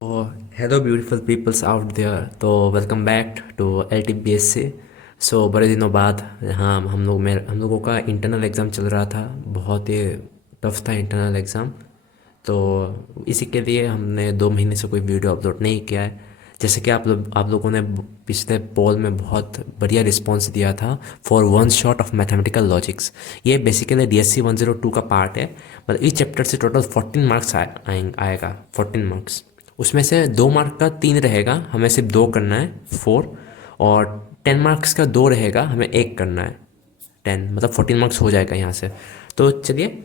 तो hello beautiful peoples out there. तो welcome back to LTPSC। So बड़े दिनों बाद हाँ हम लोगों का इंटरनल एग्ज़ाम चल रहा था। बहुत ही टफ था इंटरनल एग्ज़ाम। तो इसी के लिए हमने 2 महीने से कोई वीडियो अपलोड नहीं किया है। जैसे कि आप लोगों ने पिछले पोल में बहुत बढ़िया रिस्पॉन्स दिया था for one shot of mathematical logics. ये बेसिकली DSC 102 का पार्ट है। मतलब इस चैप्टर से टोटल 14 मार्क्स आएगा 14 मार्क्स। उसमें से 2 मार्क का 3 रहेगा, हमें सिर्फ 2 करना है 4। और 10 मार्क्स का 2 रहेगा, हमें 1 करना है 10। मतलब 14 मार्क्स हो जाएगा यहाँ से। तो चलिए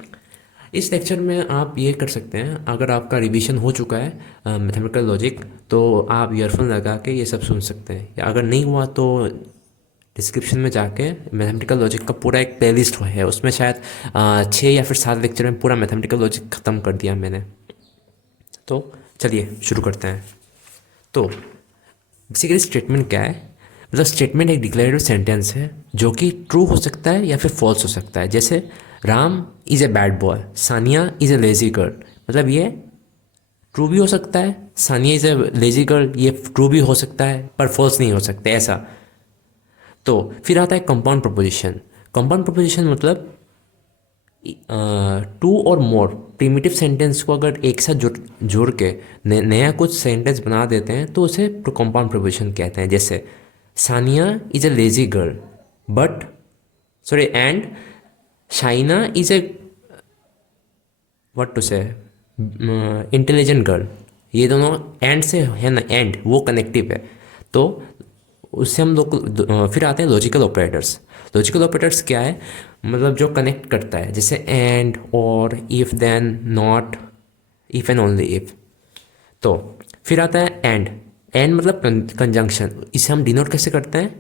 इस लेक्चर में आप ये कर सकते हैं, अगर आपका रिवीजन हो चुका है मैथमेटिकल लॉजिक तो आप ईयरफोन लगा के ये सब सुन सकते हैं, या अगर नहीं हुआ तो डिस्क्रिप्शन में जाके मैथमेटिकल लॉजिक का पूरा एक प्लेलिस्ट है, उसमें शायद 6 या फिर 7 लेक्चर में पूरा मैथमेटिकल लॉजिक ख़त्म कर दिया मैंने। तो चलिए शुरू करते हैं। तो बेसिकली स्टेटमेंट क्या है? मतलब स्टेटमेंट एक डिक्लेरेटिव सेंटेंस है जो कि ट्रू हो सकता है या फिर फॉल्स हो सकता है। जैसे Ram is a bad boy, Sania is a lazy girl. मतलब ये ट्रू भी हो सकता है, Sania is a lazy girl ये ट्रू भी हो सकता है पर फॉल्स नहीं हो सकता ऐसा। तो फिर आता है कंपाउंड प्रपोजिशन। कंपाउंड प्रपोजिशन मतलब टू और मोर प्रिमिटिव सेंटेंस को अगर एक साथ जोड़ के नया कुछ सेंटेंस बना देते हैं तो उसे कंपाउंड प्रपोजिशन कहते हैं। जैसे Sania is a lazy girl but sorry and Shaina is a what to say intelligent girl. ये दोनों एंड से है ना, एंड वो कनेक्टिव है। तो उससे हम लोग फिर आते हैं लॉजिकल ऑपरेटर्स। लॉजिकल ऑपरेटर्स क्या है? मतलब जो कनेक्ट करता है, जैसे एंड और if then not, if and only if. तो फिर आता है एंड। एंड मतलब कंजंक्शन। इसे हम डिनोट कैसे करते हैं?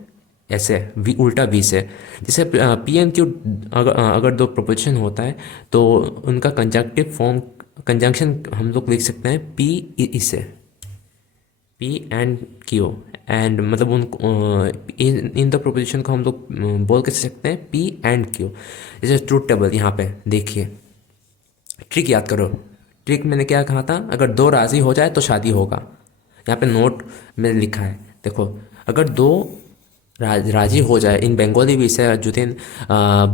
ऐसे वी, उल्टा वी से। जैसे P and Q अगर दो प्रपोजिशन होता है तो उनका कंजंक्टिव फॉर्म, कंजंक्शन हम लोग लिख सकते हैं P इसे, P and Q। एंड मतलब उन इन द प्रोपोजिशन को हम लोग बोल कैसे सकते हैं? P and Q। जैसे ट्रूथ टेबल यहाँ पे देखिए, ट्रिक याद करो। ट्रिक मैंने क्या कहा था? अगर दो राज़ी हो जाए तो शादी होगा। यहाँ पे नोट में लिखा है, देखो। अगर दो राजी हो जाए, इन बंगाली भी से जुदिन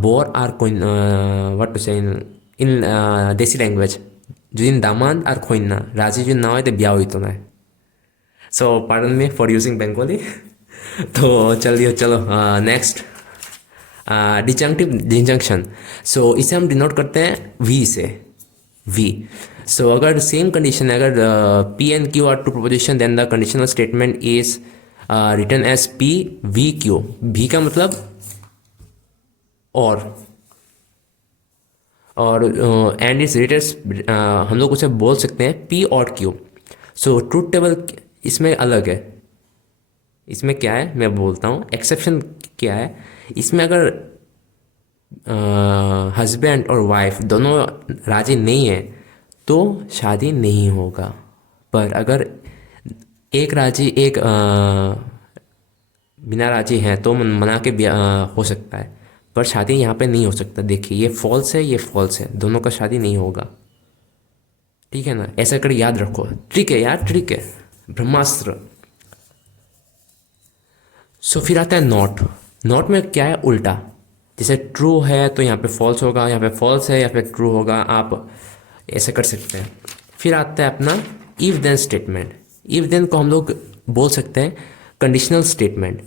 बोर आर कोइन व्हाट टू से इन इन देसी लैंग्वेज, जुदिन दामान आर खोइना राजी जो ना हो तो ब्याह हुई तो ना। So pardon me for using Bengali. तो चलिए चलो नेक्स्ट डिजंक्टिव डिजंक्शन। सो इसे हम डिनोट करते हैं वी से, वी। सो अगर सेम कंडीशन है, अगर P and Q are two proposition then the conditional statement is written as P V Q। V का मतलब और एंड इज रिटन, हम लोग उसे बोल सकते हैं P और Q। सो ट्रूथ टेबल इसमें अलग है। इसमें क्या है मैं बोलता हूँ, एक्सेप्शन क्या है इसमें। अगर हस्बैंड और वाइफ दोनों राजी नहीं है तो शादी नहीं होगा। पर अगर एक राजी एक बिना राजी है तो मना के हो सकता है, पर शादी यहाँ पे नहीं हो सकता। देखिए ये फॉल्स है, ये फॉल्स है, दोनों का शादी नहीं होगा। ठीक है ना? ऐसा कर याद रखो। ट्रिक है यार, ट्रिक है, ब्रह्मास्त्र। सो फिर आता है नॉट। नॉट में क्या है? उल्टा। जैसे ट्रू है तो यहाँ पे फॉल्स होगा, यहाँ पे फॉल्स है या फिर ट्रू होगा, आप ऐसे कर सकते हैं। फिर आता है अपना if then statement. If then को हम लोग बोल सकते हैं कंडीशनल स्टेटमेंट।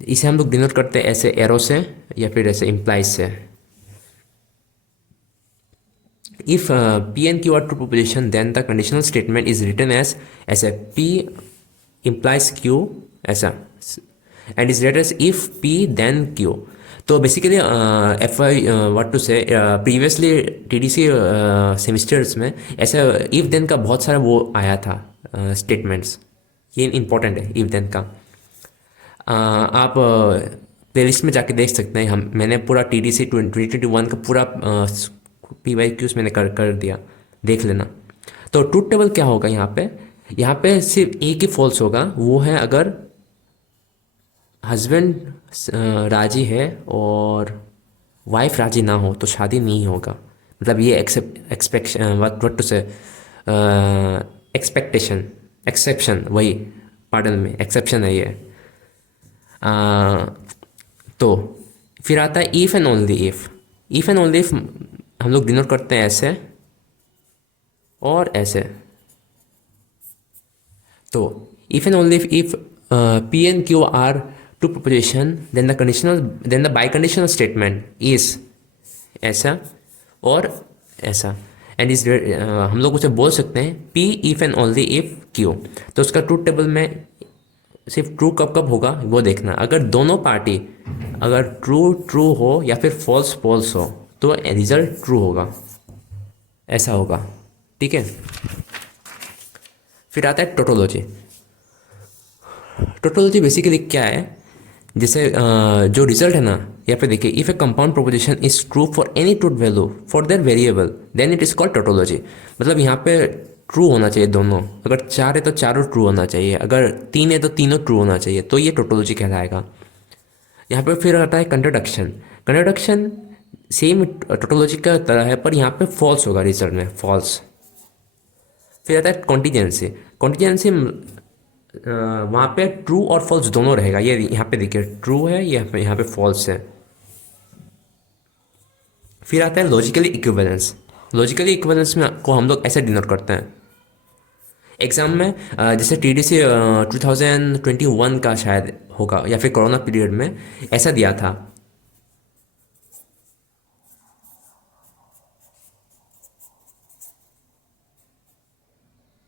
इसे हम लोग डिनोट करते हैं ऐसे एरो से या फिर ऐसे इम्प्लाइज से। If P and Q are true proposition then the conditional statement is written as ऐसे P implies Q ऐसा, and is written as if P then Q। तो basically if I what to say previously TDC semesters में ऐसा if then का बहुत सारा वो आया था स्टेटमेंट्स। ये इंपॉर्टेंट है इफ देन का। आप प्लेलिस्ट में जाके देख सकते हैं। हम मैंने पूरा TDC 2021 का पूरा PYQs मैंने कर दिया, देख लेना। तो ट्रूथ टेबल क्या होगा यहाँ पे? यहाँ पे सिर्फ एक ही फॉल्स होगा, वो है अगर हस्बैंड राजी है और वाइफ राजी ना हो तो शादी नहीं होगा। मतलब ये expect what to say expectation exception, वही, पार्डन में एक्सेप्शन है ये। आ, तो फिर आता है if and only if. If and only if हम लोग डिनोट करते हैं ऐसे और ऐसे। तो if and only if P and Q are two proposition then the biconditional statement is ऐसा और ऐसा। एंड इज हम लोग उसे बोल सकते हैं P if and only if Q. तो उसका ट्रूथ टेबल में सिर्फ ट्रू कब कब होगा वो देखना। अगर दोनों पार्टी, अगर ट्रू ट्रू हो या फिर फॉल्स फॉल्स हो तो रिजल्ट ट्रू होगा, ऐसा होगा। ठीक है। फिर आता है टोटोलॉजी। टोटोलॉजी बेसिकली क्या है, जैसे जो रिजल्ट है ना, यहाँ पे देखिए, if a compound proposition is true for any truth value for their variable then it is called tautology. मतलब यहाँ पे ट्रू होना चाहिए दोनों, अगर चार है तो चारों ट्रू होना चाहिए, अगर तीन है तो तीनों ट्रू होना चाहिए, तो ये टोटोलॉजी कहलाएगा। यहाँ पे फिर आता है कंट्राडिक्शन। कंट्राडिक्शन सेम टोटोलॉजी का तरह है पर यहाँ पे फॉल्स होगा रिजल्ट में, फॉल्स। फिर आता है कॉन्टीजेंसी। कॉन्टीजेंसी वहाँ पे ट्रू और फॉल्स दोनों रहेगा। ये यहाँ पे देखिए ट्रू है, यहाँ पे फॉल्स है। फिर आता है लॉजिकली इक्विवेलेंस। लॉजिकली इक्विवेलेंस में को हम लोग ऐसे डिनोट करते हैं एग्जाम में, जैसे TDC 2021 का शायद होगा या फिर कोरोना पीरियड में ऐसा दिया था।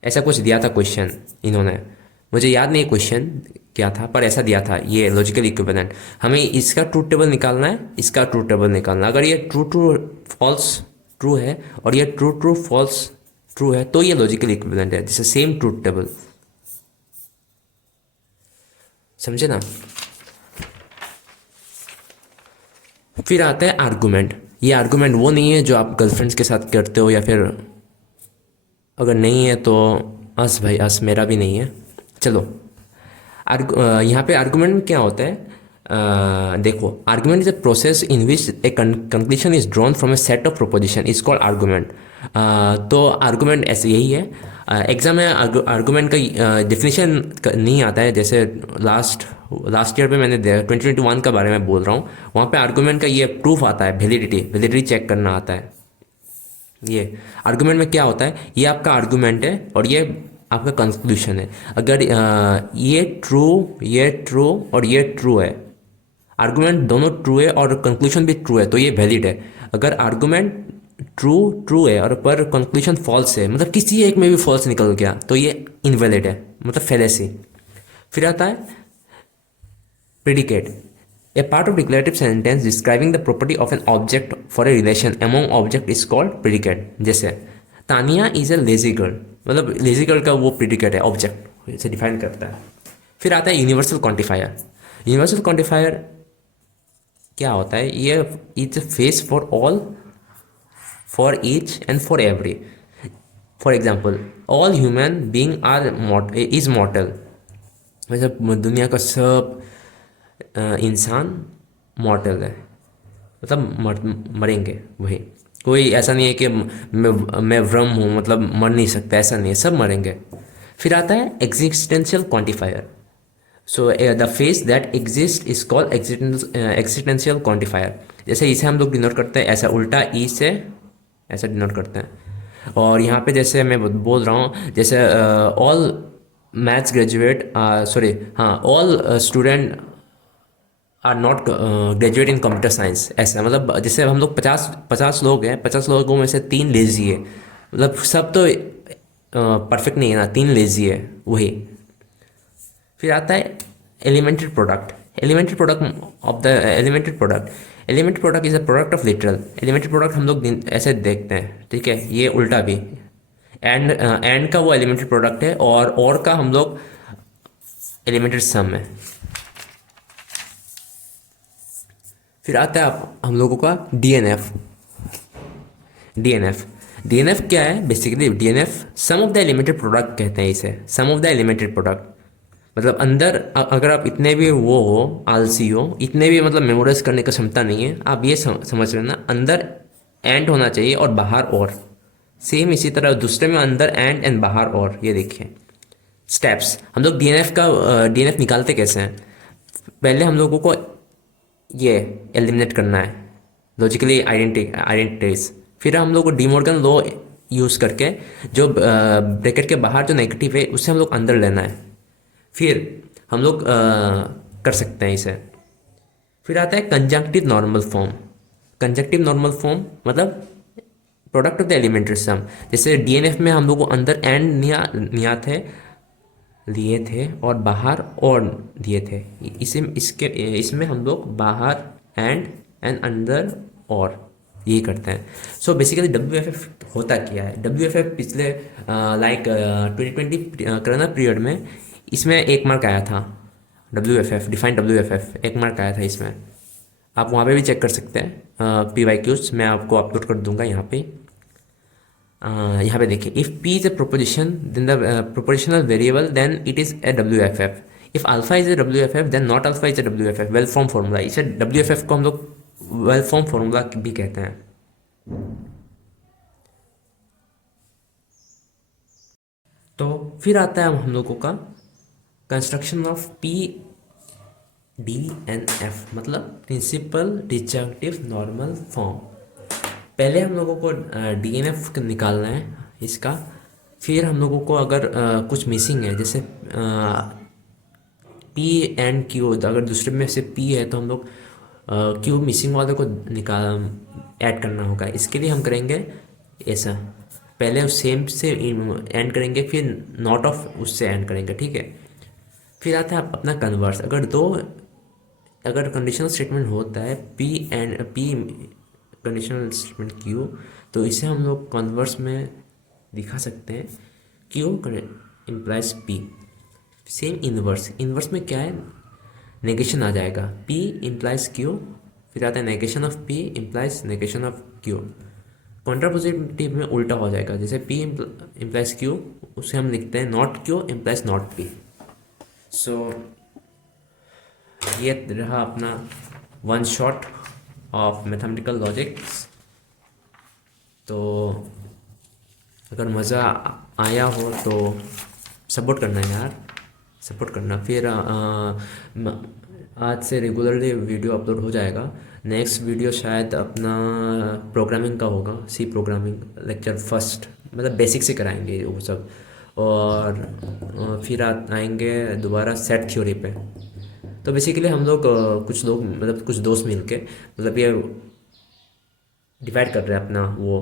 ऐसा कुछ दिया था क्वेश्चन इन्होंने, मुझे याद नहीं क्वेश्चन क्या था पर ऐसा दिया था। ये लॉजिकल इक्विवेलेंट, हमें इसका ट्रूथ टेबल निकालना है, इसका ट्रूथ टेबल निकालना है। अगर ये ट्रू ट्रू फॉल्स ट्रू है और ये ट्रू ट्रू फॉल्स ट्रू है तो ये लॉजिकल इक्विवेलेंट है, जैसे सेम ट्रूथ टेबल। समझे ना। फिर आता है आर्गूमेंट। ये आर्गूमेंट वो नहीं है जो आप गर्लफ्रेंड्स के साथ करते हो, या फिर अगर नहीं है तो अस भाई अस, मेरा भी नहीं है। चलो यहाँ पे आर्गूमेंट में क्या होता है, देखो, argument is a process in which a conclusion is drawn from A set of proposition is called argument. तो आर्गूमेंट ऐसे यही है। एग्जाम में आर्गूमेंट का डेफिनेशन नहीं आता है, जैसे लास्ट ईयर पे मैंने 2021 का बारे में बोल रहा हूँ, वहाँ पे आर्गूमेंट का ये प्रूफ आता है, वैलिडिटी चेक करना आता है। ये आर्गूमेंट में क्या होता है, ये आपका आर्गूमेंट है और ये आपका कंक्लूशन है। अगर ये ट्रू और ये ट्रू है, आर्गूमेंट दोनों ट्रू है और कंक्लूशन भी ट्रू है तो ये वैलिड है। अगर आर्गूमेंट ट्रू है और पर कंक्लूशन फॉल्स है, मतलब किसी एक में भी फॉल्स निकल गया, तो ये इनवैलिड है, मतलब फेलेसी। फिर आता है predicate. A part of declarative sentence describing the property of an object for a relation among object is called predicate। जैसे Tania is a lazy girl, मतलब लेजी गर्ल का वो प्रेडिकेट है, ऑब्जेक्ट इसे डिफाइन करता है। फिर आता है यूनिवर्सल क्वांटिफायर। यूनिवर्सल क्वांटिफायर क्या होता है, ये is face for all, for each and for every. For example, all human being are is mortal, मतलब दुनिया का सब इंसान मॉर्टल है, मतलब मरेंगे। वही, कोई ऐसा नहीं है कि मैं व्रम हूँ मतलब मर नहीं सकता, ऐसा नहीं है, सब मरेंगे। फिर आता है existential quantifier. So the face that exist is called existential quantifier. जैसे इसे हम लोग डिनोट करते हैं ऐसा, उल्टा ई से ऐसा डिनोट करते हैं। और यहाँ पे जैसे मैं बोल रहा हूँ, जैसे ऑल मैथ्स ग्रेजुएट, सॉरी हाँ, all student are not graduate in computer science, ऐसा। मतलब जैसे हम लोग 50 लोग हैं, 50 लोगों में से 3 लेजी है, मतलब सब तो परफेक्ट नहीं है ना, 3 लेजी है, वही। फिर आता है elementary product. Elementary product is a product of literal. Elementary product हम लोग ऐसे देखते हैं, ठीक है, ये उल्टा भी। एंड का वो एलिमेंट्री प्रोडक्ट है और का हम लोग एलिमेंट्री सम है। फिर आता है हम लोगों का डीएनएफ। डीएनएफ क्या है, basically DNF sum of the elementary product कहते हैं इसे, sum of the elementary product. मतलब अंदर अगर आप इतने भी वो हो, आलसी हो, इतने भी मतलब मेमोराइज करने की क्षमता नहीं है, आप ये समझ लेना, अंदर एंड होना चाहिए और बाहर और। सेम इसी तरह दूसरे में अंदर एंड बाहर और, ये देखिए स्टेप्स हम लोग डीएनएफ का डीएनएफ निकालते कैसे हैं। पहले हम लोगों को ये एलिमिनेट करना है लॉजिकली आइडेंटिटीज। फिर हम लोग को डिमॉर्गन लॉ यूज़ करके जो ब्रैकेट के बाहर जो नेगेटिव है उससे हम लोग अंदर लेना है। फिर हम लोग कर सकते हैं इसे। फिर आता है conjunctive normal form. Conjunctive normal form मतलब प्रोडक्ट ऑफ द एलिमेंट्री सम। जैसे डीएनएफ में हम लोग को अंदर एंड निया थे लिए थे और बाहर और दिए थे। इसे इसके इसमें हम लोग बाहर एंड अंदर और यही करते हैं। So basically W F F होता क्या है। डब्ल्यू एफ एफ पिछले लाइक 2020 कोरोना पीरियड में इसमें 1 मार्क आया था। W F F define W F F 1 mark आया था इसमें। आप वहाँ पे भी चेक कर सकते हैं पी वाई क्यूज मैं आपको अपलोड कर दूंगा यहाँ पे। यहाँ पे देखिए if p is a proposition then the propositional variable then it is a W F F. If alpha is a W F F then not alpha is a W F F. Well form formula इसे W F F को हम लोग well form formula भी कहते हैं। तो फिर आता है हम लोगों का construction of P D N F मतलब प्रिंसिपल डिस्जंक्टिव नॉर्मल फॉर्म। पहले हम लोगों को डीएनएफ निकालना है इसका। फिर हम लोगों को अगर कुछ मिसिंग है जैसे पी एंड क्यू, अगर दूसरे में से पी है तो हम लोग क्यू मिसिंग वाले को निकाल ऐड करना होगा। इसके लिए हम करेंगे ऐसा, पहले सेम से एंड करेंगे फिर नॉट ऑफ उससे एंड करेंगे, ठीक है। फिर आता है अपना कन्वर्स। अगर कंडीशनल स्टेटमेंट होता है P and P conditional statement Q, तो इसे हम लोग कन्वर्स में दिखा सकते हैं Q implies P. Same inverse में क्या है, नेगेशन आ जाएगा पी इम्प्लाइज क्यू। फिर आता है negation of P implies negation of Q. Contrapositive में उल्टा हो जाएगा, जैसे पी इम्प्लाइज क्यू उसे हम लिखते हैं not Q implies not P. So ये रहा अपना one shot of mathematical logics. तो अगर मज़ा आया हो तो सपोर्ट करना यार, सपोर्ट करना। फिर आज से रेगुलरली वीडियो अपलोड हो जाएगा। नेक्स्ट वीडियो शायद अपना प्रोग्रामिंग का होगा, सी प्रोग्रामिंग लेक्चर फर्स्ट, मतलब बेसिक से कराएंगे वो सब। और फिर आएंगे दोबारा सेट थ्योरी पे। तो बेसिकली हम लोग कुछ लोग मतलब कुछ दोस्त मिलके मतलब ये डिवाइड कर रहे हैं अपना वो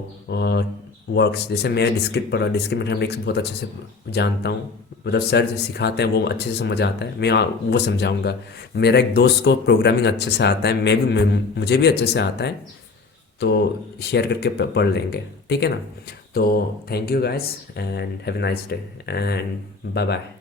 वर्क्स। जैसे मैं डिस्क्रिट पढ़ा, डिस्क्रिट मैथमेटिक्स बहुत अच्छे से जानता हूँ, मतलब सर जो सिखाते हैं वो अच्छे से समझ आता है, मैं वो समझाऊंगा। मेरा एक दोस्त को प्रोग्रामिंग अच्छे से आता है, मुझे भी अच्छे से आता है, तो शेयर करके पढ़ लेंगे, ठीक है ना। तो thank you guys and have a nice day and bye bye.